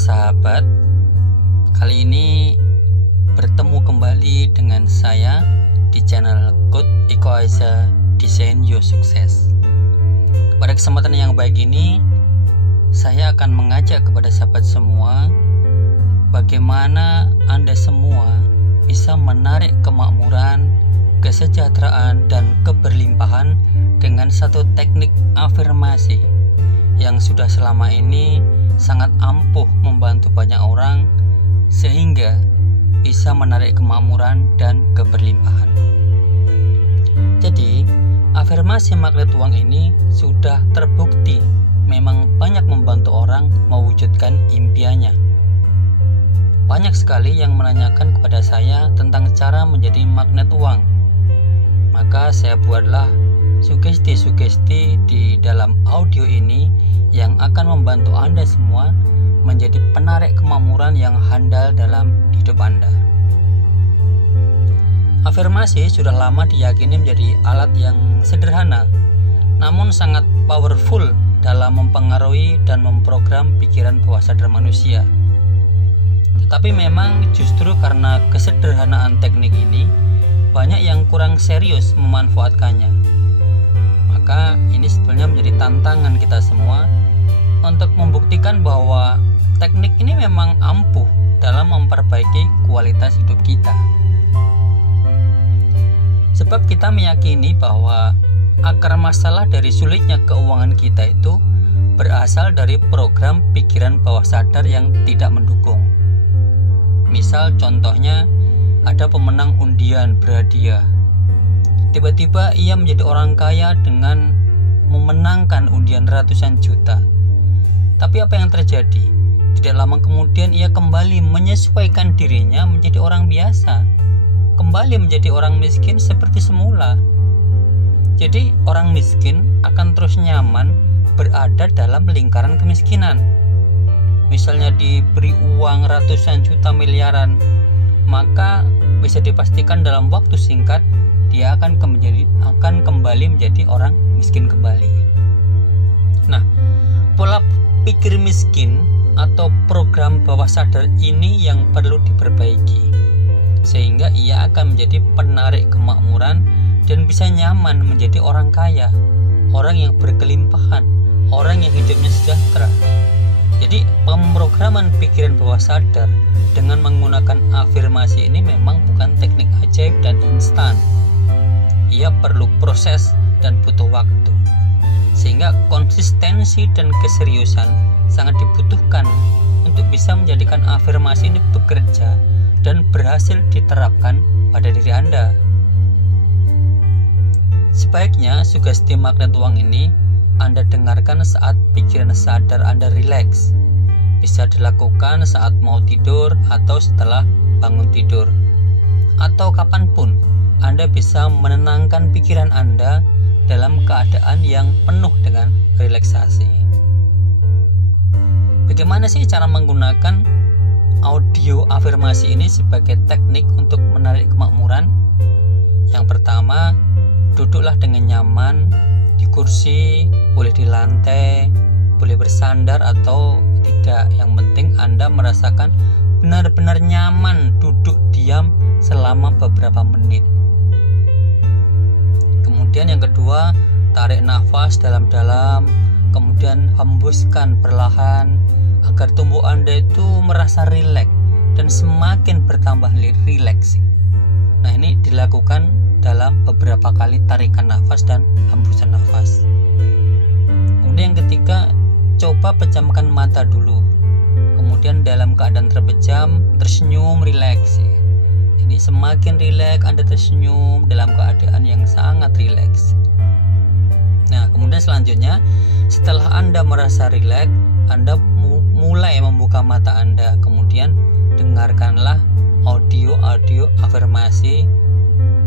sahabat, kali ini bertemu kembali dengan saya di channel Good Equalizer Design Your Success. Pada kesempatan yang baik ini, saya akan mengajak kepada sahabat semua bagaimana Anda semua bisa menarik kemakmuran, kesejahteraan, dan keberlimpahan dengan satu teknik afirmasi yang sudah selama ini sangat ampuh membantu banyak orang sehingga bisa menarik kemakmuran dan keberlimpahan. Jadi, afirmasi magnet uang ini sudah terbukti memang banyak membantu orang mewujudkan impiannya. Banyak sekali yang menanyakan kepada saya tentang cara menjadi magnet uang. Maka saya buatlah sugesti-sugesti di dalam audio ini yang akan membantu Anda semua menjadi penarik kemakmuran yang handal dalam hidup Anda. Afirmasi sudah lama diyakini menjadi alat yang sederhana, namun sangat powerful dalam mempengaruhi dan memprogram pikiran bawah sadar manusia. Tetapi memang justru karena kesederhanaan teknik ini, banyak yang kurang serius memanfaatkannya. Maka ini sebetulnya menjadi tantangan kita semua untuk membuktikan bahwa teknik ini memang ampuh dalam memperbaiki kualitas hidup kita. Sebab kita meyakini bahwa akar masalah dari sulitnya keuangan kita itu berasal dari program pikiran bawah sadar yang tidak mendukung. Misal contohnya ada pemenang undian berhadiah. Tiba-tiba ia menjadi orang kaya dengan memenangkan undian ratusan juta. Tapi apa yang terjadi? Tidak lama kemudian ia kembali menyesuaikan dirinya menjadi orang biasa. Kembali menjadi orang miskin seperti semula. Jadi orang miskin akan terus nyaman berada dalam lingkaran kemiskinan. Misalnya diberi uang ratusan juta miliaran, maka bisa dipastikan dalam waktu singkat dia akan kembali menjadi orang miskin kembali. Nah, pola pikir miskin atau program bawah sadar ini yang perlu diperbaiki sehingga ia akan menjadi penarik kemakmuran dan bisa nyaman menjadi orang kaya, orang yang berkelimpahan, orang yang hidupnya sejahtera. Jadi pemrograman pikiran bawah sadar dengan menggunakan afirmasi ini memang bukan teknik ajaib dan instan. Ia perlu proses dan butuh waktu. Sehingga konsistensi dan keseriusan sangat dibutuhkan untuk bisa menjadikan afirmasi ini bekerja dan berhasil diterapkan pada diri Anda. Sebaiknya sugesti magnet uang ini Anda dengarkan saat pikiran sadar Anda rileks. Bisa dilakukan saat mau tidur atau setelah bangun tidur. Atau kapanpun Anda bisa menenangkan pikiran Anda dalam keadaan yang penuh dengan relaksasi. Bagaimana sih cara menggunakan audio afirmasi ini sebagai teknik untuk menarik kemakmuran? Yang pertama, duduklah dengan nyaman di kursi, boleh di lantai, boleh bersandar atau tidak. Yang penting Anda merasakan benar-benar nyaman duduk diam selama beberapa menit. Kemudian yang kedua, tarik nafas dalam-dalam, kemudian hembuskan perlahan agar tubuh Anda itu merasa rileks dan semakin bertambah rileks. Nah, ini dilakukan dalam beberapa kali tarikan nafas dan hembusan nafas. Kemudian yang ketiga, coba pejamkan mata dulu. Kemudian dalam keadaan terpejam, tersenyum rileks. Jadi semakin rileks Anda tersenyum dalam keadaan yang sangat rileks. Nah, kemudian selanjutnya setelah Anda merasa rileks, Anda mulai membuka mata Anda. Kemudian dengarkanlah audio afirmasi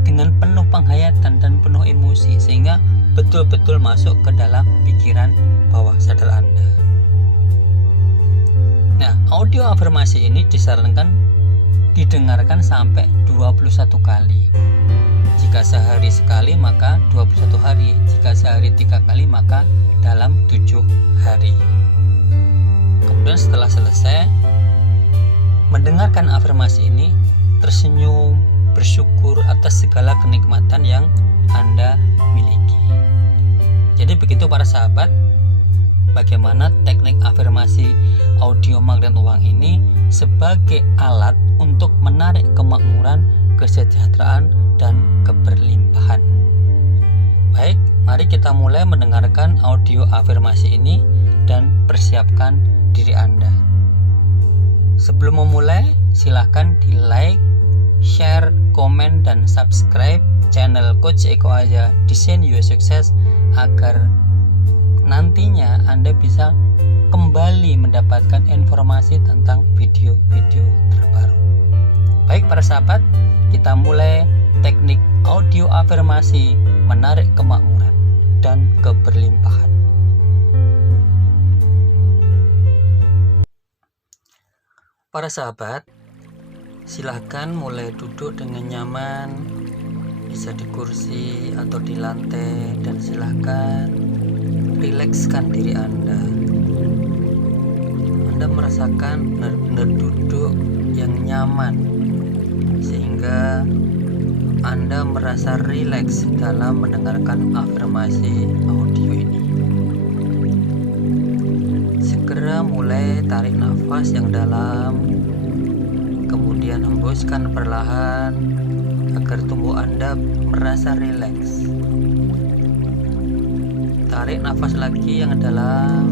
dengan penuh penghayatan dan penuh emosi sehingga betul-betul masuk ke dalam pikiran bawah sadar Anda. Nah, audio afirmasi ini disarankan didengarkan sampai 21 kali. Jika sehari sekali maka 21 hari. Jika sehari 3 kali maka dalam 7 hari. Kemudian Kemudian setelah selesai mendengarkan afirmasi ini, tersenyum, bersyukur atas segala kenikmatan yang Anda miliki. Jadi begitu para sahabat, bagaimana teknik afirmasi audio magnet uang ini sebagai alat untuk menarik kemakmuran, kesejahteraan, dan keberlimpahan. Baik, mari kita mulai mendengarkan audio afirmasi ini dan persiapkan diri Anda. Sebelum memulai, silakan di like, share, komen, dan subscribe channel Coach Eko Aja Desain Your Success agar nantinya Anda bisa kembali mendapatkan informasi tentang video-video terbaru. Baik para sahabat, kita mulai teknik audio afirmasi menarik kemakmuran dan keberlimpahan. Para sahabat, silahkan mulai duduk dengan nyaman, bisa di kursi atau di lantai, dan silahkan rilekskan diri Anda. Anda merasakan benar-benar duduk yang nyaman, sehingga Anda merasa rileks dalam mendengarkan afirmasi audio ini. Segera mulai tarik nafas yang dalam, kemudian hembuskan perlahan agar tubuh Anda merasa rileks. Tarik nafas lagi yang dalam,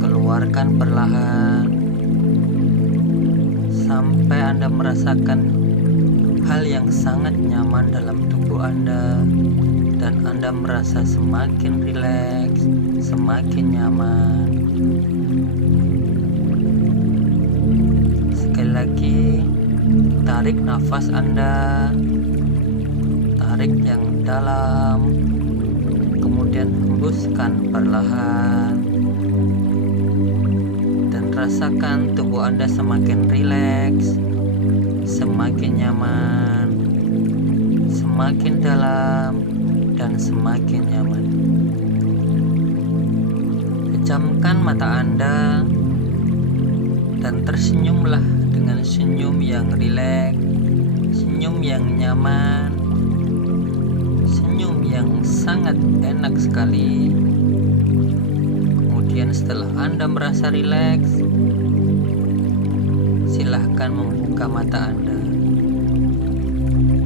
keluarkan perlahan sampai Anda merasakan hal yang sangat nyaman dalam tubuh Anda, dan Anda merasa semakin rileks, semakin nyaman. Sekali lagi, tarik nafas Anda, tarik yang dalam, kemudian hembuskan perlahan, dan rasakan tubuh Anda semakin rileks, semakin nyaman, semakin dalam, dan semakin nyaman. Pejamkan mata Anda dan tersenyumlah dengan senyum yang rileks, senyum yang nyaman, senyum yang sangat enak sekali. Kemudian setelah Anda merasa rileks, silahkan membuka mata Anda.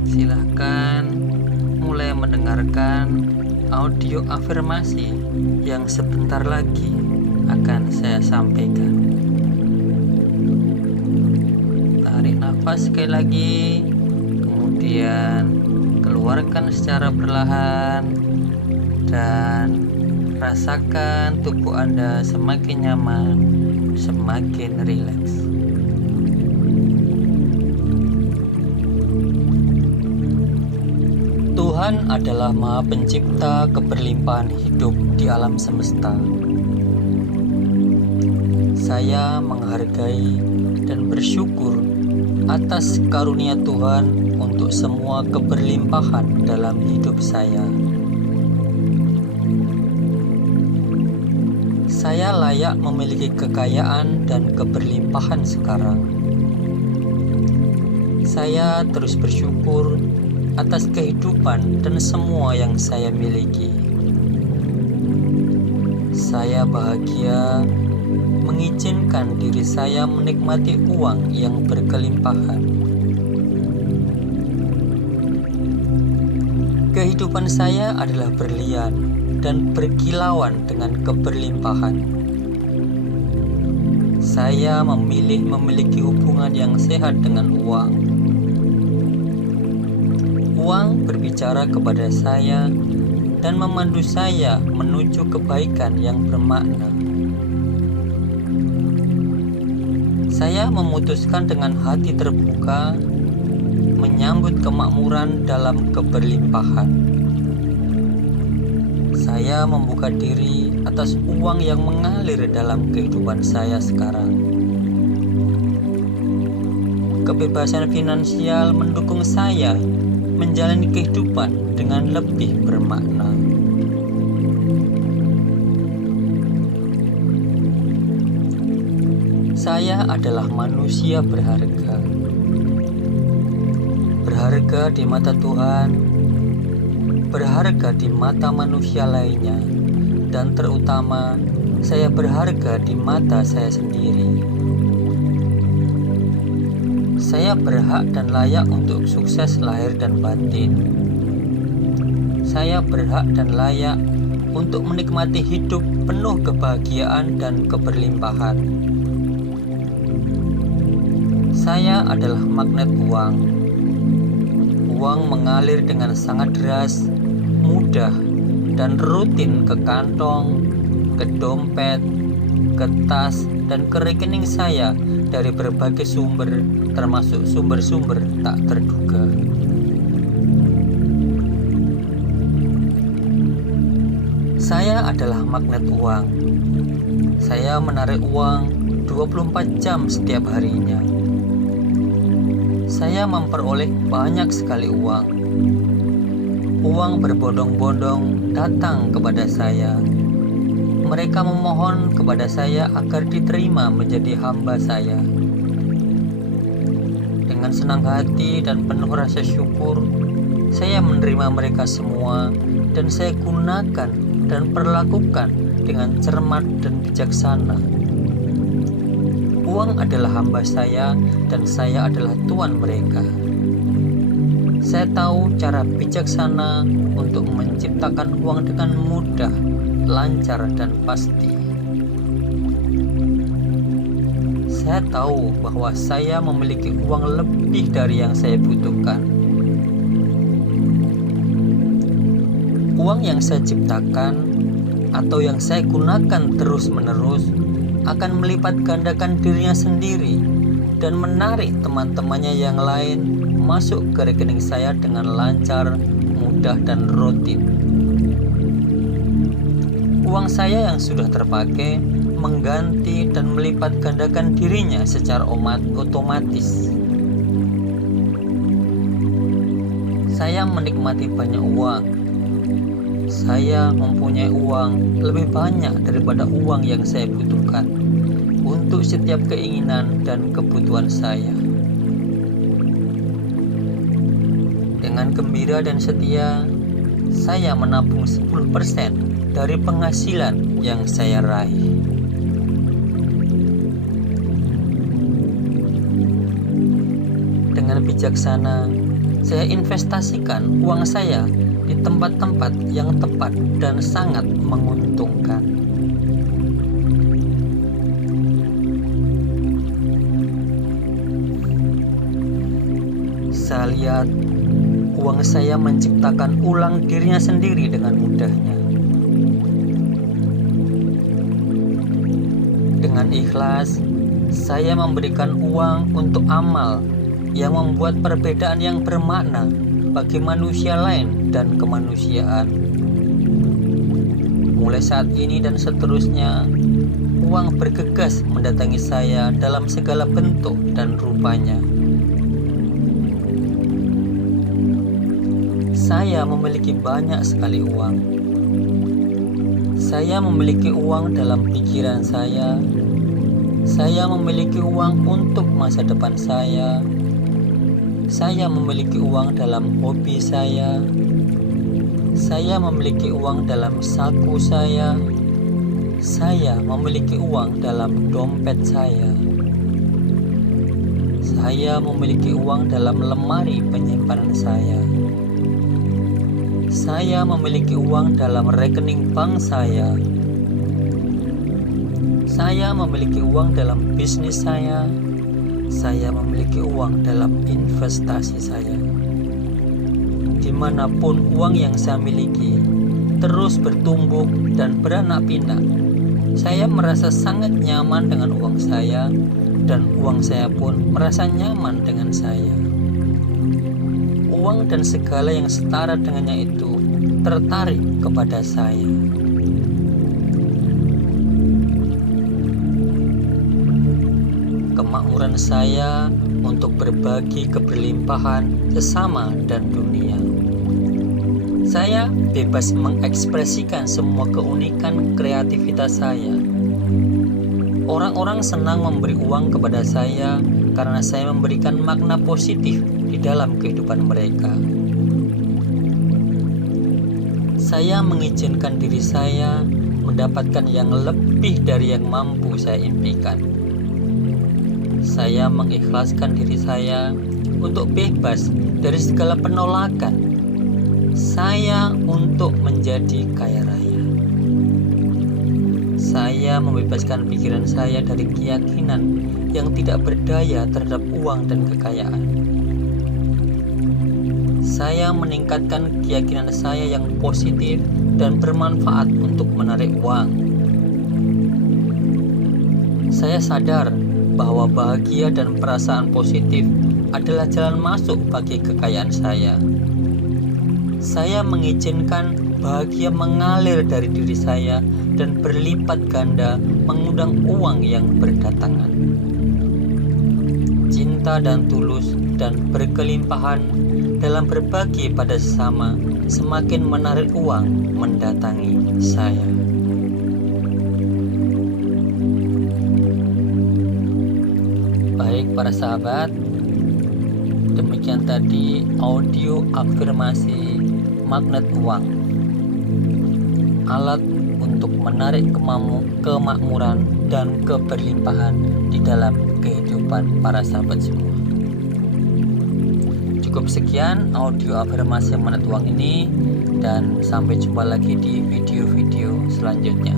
Silahkan mulai mendengarkan audio afirmasi yang sebentar lagi akan saya sampaikan. Tarik nafas sekali lagi, kemudian keluarkan secara perlahan, dan rasakan tubuh Anda semakin nyaman, semakin rileks. Tuhan adalah Maha Pencipta keberlimpahan hidup di alam semesta. Saya menghargai dan bersyukur atas karunia Tuhan untuk semua keberlimpahan dalam hidup saya. Saya layak memiliki kekayaan dan keberlimpahan sekarang. Saya terus bersyukur atas kehidupan dan semua yang saya miliki. Saya bahagia mengizinkan diri saya menikmati uang yang berkelimpahan. Kehidupan saya adalah berlian dan berkilauan dengan keberlimpahan. Saya memilih memiliki hubungan yang sehat dengan uang. Uang berbicara kepada saya dan memandu saya menuju kebaikan yang bermakna. Saya memutuskan dengan hati terbuka menyambut kemakmuran dalam keberlimpahan. Saya membuka diri atas uang yang mengalir dalam kehidupan saya sekarang. Kebebasan finansial mendukung saya menjalani kehidupan dengan lebih bermakna. Saya adalah manusia berharga. Berharga di mata Tuhan, berharga di mata manusia lainnya, dan terutama saya berharga di mata saya sendiri. Saya berhak dan layak untuk sukses lahir dan batin. Saya berhak dan layak untuk menikmati hidup penuh kebahagiaan dan keberlimpahan. Saya adalah magnet uang. Uang mengalir dengan sangat deras, mudah, dan rutin ke kantong, ke dompet, ke tas, dan ke rekening saya dari berbagai sumber, termasuk sumber-sumber tak terduga. Saya adalah magnet uang. Saya menarik uang 24 jam setiap harinya. Saya memperoleh banyak sekali uang. Uang berbondong-bondong datang kepada saya. Mereka memohon kepada saya agar diterima menjadi hamba saya. Dengan senang hati dan penuh rasa syukur, saya menerima mereka semua dan saya gunakan dan perlakukan dengan cermat dan bijaksana. Uang adalah hamba saya dan saya adalah tuan mereka. Saya tahu cara bijaksana untuk menciptakan uang dengan mudah, lancar, dan pasti. Saya tahu bahwa saya memiliki uang lebih dari yang saya butuhkan. Uang yang saya ciptakan atau yang saya gunakan terus-menerus akan melipat gandakan dirinya sendiri dan menarik teman-temannya yang lain masuk ke rekening saya dengan lancar, mudah, dan rutin. Uang saya yang sudah terpakai mengganti dan melipat gandakan dirinya secara otomatis. Saya menikmati banyak uang. Saya mempunyai uang lebih banyak daripada uang yang saya butuhkan untuk setiap keinginan dan kebutuhan saya. Dengan gembira dan setia, saya menabung 10% dari penghasilan yang saya raih. Dengan bijaksana, saya investasikan uang saya di tempat-tempat yang tepat dan sangat menguntungkan. Saya lihat uang saya menciptakan ulang dirinya sendiri dengan mudahnya. Dengan ikhlas, saya memberikan uang untuk amal yang membuat perbedaan yang bermakna bagi manusia lain dan kemanusiaan. Mulai saat ini dan seterusnya, uang bergegas mendatangi saya dalam segala bentuk dan rupanya. Saya memiliki banyak sekali uang. Saya memiliki uang dalam pikiran saya. Saya memiliki uang untuk masa depan saya. Saya memiliki uang dalam hobi saya. Saya memiliki uang dalam saku saya. Saya memiliki uang dalam dompet saya. Saya memiliki uang dalam lemari penyimpanan saya. Saya memiliki uang dalam rekening bank saya. Saya memiliki uang dalam bisnis saya. Saya memiliki uang dalam investasi saya. Dimanapun uang yang saya miliki terus bertumbuh dan beranak pinak, saya merasa sangat nyaman dengan uang saya, dan uang saya pun merasa nyaman dengan saya. Uang dan segala yang setara dengannya itu tertarik kepada saya. Kemakmuran saya untuk berbagi keberlimpahan sesama dan dunia. Saya bebas mengekspresikan semua keunikan kreativitas saya. Orang-orang senang memberi uang kepada saya karena saya memberikan makna positif di dalam kehidupan mereka. Saya mengizinkan diri saya mendapatkan yang lebih dari yang mampu saya impikan. Saya mengikhlaskan diri saya untuk bebas dari segala penolakan. Saya untuk menjadi kaya raya. Saya membebaskan pikiran saya dari keyakinan yang tidak berdaya terhadap uang dan kekayaan. Saya meningkatkan keyakinan saya yang positif dan bermanfaat untuk menarik uang. Saya sadar bahwa bahagia dan perasaan positif adalah jalan masuk bagi kekayaan saya. Saya mengizinkan bahagia mengalir dari diri saya dan berlipat ganda mengundang uang yang berdatangan. Cinta dan tulus dan berkelimpahan dalam berbagi pada sesama semakin menarik uang mendatangi saya. Baik para sahabat, demikian tadi audio afirmasi magnet uang, alat untuk menarik kemakmuran dan keberlimpahan di dalam kehidupan para sahabat semua. Cukup sekian audio afirmasi magnet uang ini, dan sampai jumpa lagi di video-video selanjutnya.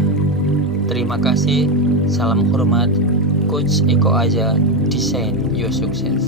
Terima kasih, salam hormat, Coach Eko Aja, Desain Your Success.